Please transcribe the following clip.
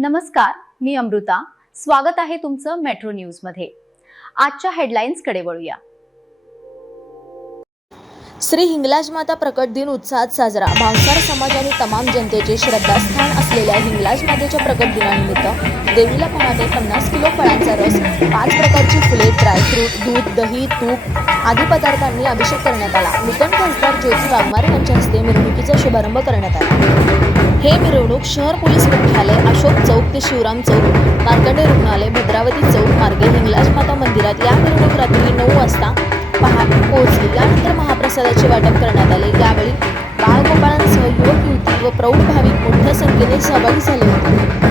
नमस्कार, मी अमृता. स्वागत आहे तुमचं मेट्रो न्यूज मध्ये. आजच्या हेडलाईन्स कडे वळूया. श्री हिंगलाज माता प्रकट दिन उत्साहात साजरा. भावसार समाज आणि तमाम जनतेचे श्रद्धास्थान असलेल्या हिंगलाज मातेच्या प्रकट दिनानिमित्त देवीला पहाटे 50 किलो फळांचा रस, 5 प्रकारची फुले, ड्रायफ्रूट, दूध, दही, तूप आदी पदार्थांनी अभिषेक करण्यात आला. नूतन खासदार ज्योती वाघमारे यांच्या हस्ते मिरवणुकीचा शुभारंभ करण्यात आला. हे मिरवणूक शहर पोलीस मुख्यालय, अशोक चौक ते शिवराम चौक, मार्कंडे रुग्णालय, भद्रावती चौक मार्गे हिंगलाज माता मंदिरात या मिरवणूक रात्री 9 वाजता पोहोचली. यानंतर महाप्रसादाचे वाटप करण्यात आले. यावेळी बाळगोपाळांसह युवक युवती व प्रौढ भाविक मोठ्या संख्येने सहभागी झाले होते.